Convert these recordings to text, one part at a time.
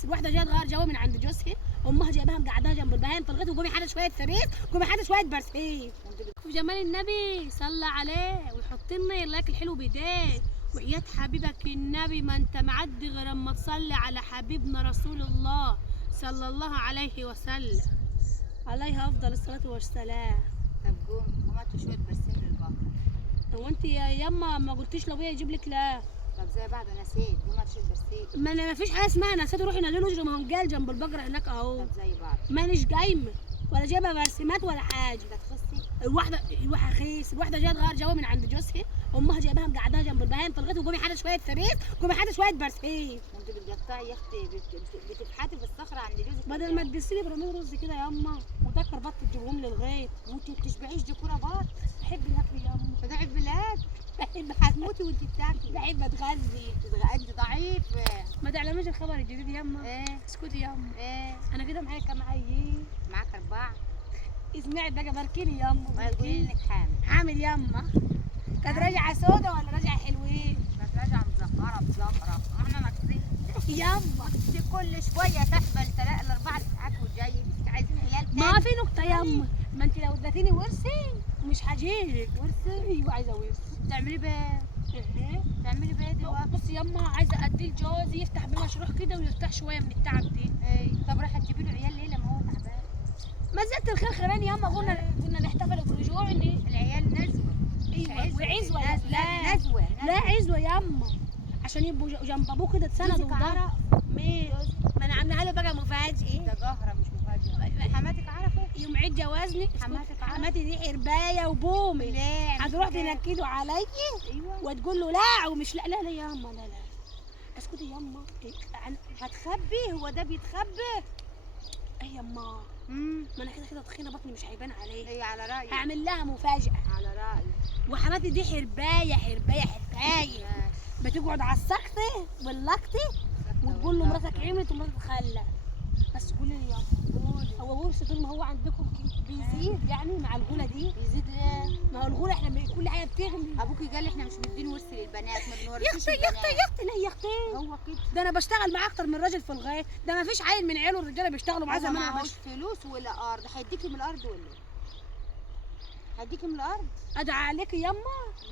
خيس. الواحده جايه تغير جو من عند جوزها، امها جايباها مقعداها جنب البهايم في الغيط، وقومي حاطه شويه فريس، قومي حاطه شويه برسيم. في جمال النبي صلى عليه ويحط لنا الاكل الحلو بايديه. وحياة حبيبك النبي ما انت معدي غير اما تصلي على حبيبنا رسول الله صلى الله عليه وسلم، عليه افضل الصلاه والسلام. طب قوم هاتوا شويه برسيم للبقره. هو انت يا يما ما قلتيش لابويا يجيب لك؟ لا طب زي بعض نسيت، قوم هاتوا شويه برسيم. ما انا ما فيش حاجه اسمها نسيت، روحي نادي له، ما هو قال جنب البقره هناك اهو. طب زي بعض. مانيش جايمه ولا جايبه برسيمات ولا حاجه. انت تخصي الواحده خيس. الواحده جايه تغير جو من عند جوزها، امها جايباها مقعداها جنب البهايم في الغيط، وقومي حاطه شويه فريس، قومي حاطه شويه برسيم. انت بتقطعي يا اختي، بتفحتي في الصخره عند جوزك. بدل ما تدسيلي براميل رز كده يا اما وتاكل بط تجيبهم لي الغيط. وانت بتشبعيش ديكوره بط. بحب الاكل يا اما، فداعي البلاد بحب هتموتي وانت بتاكلي. بحب اتغذي. انت ضعيف. ما تعلميش الخبر الجديد يا اما. ايه اسكتي يا اما. ايه انا كده معايا كام عيل؟ معاك 4. اسمعي بقى، باركيلي يا اما. ما تقولي انك حامل. حامل يا اما. كانت راجعه سودا ولا راجعه حلوين؟ كانت راجعه مزقره بزقره، احنا ناقصين. يا اما دي كل شويه تحمل 3 4 اسعاف وجاي. انت عايزين عيال ما تاني؟ في نقطه يا اما، ما انت لو اديتيني ورثي مش هجيلك. ورثي؟ ايوه عايزه ورث. تعملي بيه؟ تعملي بيه دلوقتي؟ بصي يما، عايزه اديه لجوزي يفتح بيه مشروع كده ويرتاح شويه من التعب دي. ايه طب راح تجيبي له عيال ليه لما هو تعبان؟ ما زلت الخير خيران يما. كنا نحتفل برجوعني. العيال نزوه. ايوه وعزوه. لا نزوه. لا عزوه يما، عشان يبقوا جنب ابوه كده تسندوا جوزك وده. عرف؟ ما انا عاملاها له بقى مفاجئ. ده جهره مش مفاجاه. حماتك عرفت؟ يوم عيد جوازني حماتك عرفت؟ حماتي دي حربايه وبومي. ليه؟ هتروح تنكدوا عليا ايوه وتقول له لا ومش لا. لا لا ياما، لا لا اسكتي ياما. هتخبي؟ هو ده بيتخبي؟ ايه ياما، ما انا كده تخينه بطني مش هيبان عليه. هي على رايك. هعمل لها مفاجاه. على رايك. وحماتي دي حربايه حربايه حربايه، ماشي. بتقعد على السكته واللكته وتقول له مراتك عملت ومراتك خلت. بس قولي لي ياما، هو ورث طول ما هو عندكم بيزيد يعني مع الغلا دي؟ يزيد ليه؟ ما هو الغلا احنا كل حاجه بتغلي. ابوكي قال لي احنا مش مدين ورث للبنات، ما يا بنورثش اختي البنات. يا اختي يا اختي، لا يا اختي، هو كده. ده انا بشتغل معاه اكتر من راجل في الغايه. ده ما فيش عيل من عياله الرجاله بيشتغلوا معاه زي هو ما انا معهوش فلوس ولا ارض، هيديكي من الارض ولا ايه؟ هيديكي من الارض؟ ادعي عليكي يما،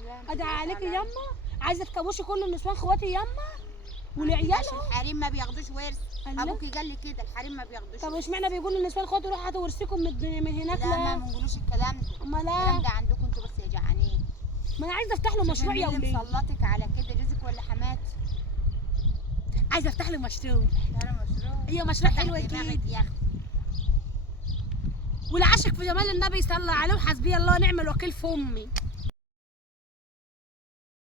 لا، مش ادعي عليكي عليا. يما. عايزه تكوشي كل النسوان اخواتي يما ولعيالهم. الحريم ما بياخدوش ورث. الله. ابوكي قال لي كده الحريم ما بياخدوش طب ورث. اشمعنى بيقولوا النسوان اخواتي روحوا هاتوا ورثكم من هناك؟ لا ما بنقولوش الكلام ده. اما الكلام لا، ده عندكم انتوا بس يا جعانين. ما انا عايزه افتح له مشروع مين اللي يومي. مسلطك على كده، جوزك ولا حماتك؟ عايزه افتح له مشروع. انا مشروع. هي مشروع حلو فتح دماغك اكيد. يا اختي. والعشق في جمال النبي صلى عليه وحسبي الله ونعم الوكيل في امي.